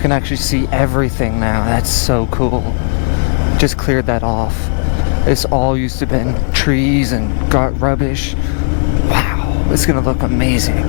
can actually see everything now. That's so cool. Just cleared that off. This all used to been trees and rubbish. Wow, it's gonna look amazing.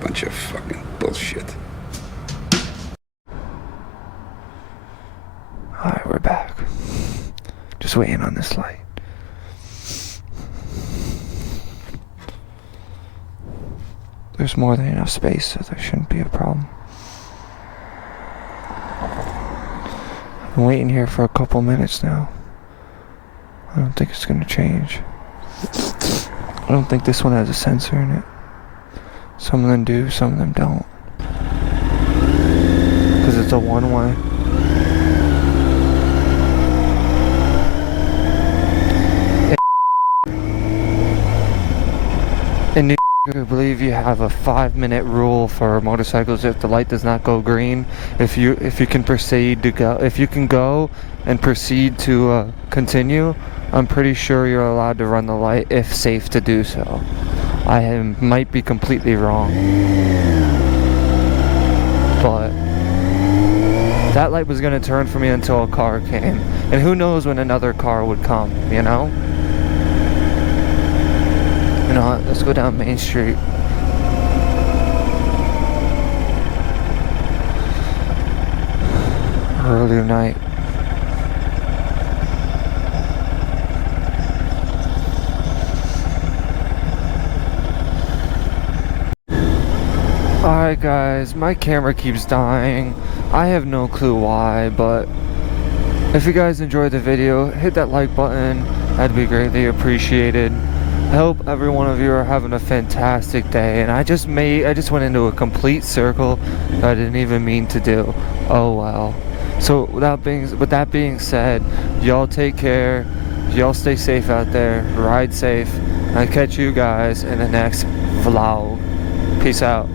Bunch of fucking bullshit. Alright, we're back. Just waiting on this light. There's more than enough space, so there shouldn't be a problem. I've been waiting here for a couple minutes now. I don't think it's gonna change. I don't think this one has a sensor in it. Some of them do, some of them don't. Because it's a one-way. In New York, I believe you have a 5-minute rule for motorcycles if the light does not go green. If you can proceed to go, if you can go and proceed to continue, I'm pretty sure you're allowed to run the light if safe to do so. Might be completely wrong, but that light was gonna turn for me until a car came, and who knows when another car would come, you know? You know what, let's go down Main Street. Early night. Alright guys, my camera keeps dying. I have no clue why, but if you guys enjoyed the video, hit that like button. That'd be greatly appreciated. I hope every one of you are having a fantastic day, and I just went into a complete circle that I didn't even mean to do. Oh well. So with that being said, y'all take care, y'all stay safe out there, ride safe, and I'll catch you guys in the next vlog. Peace out.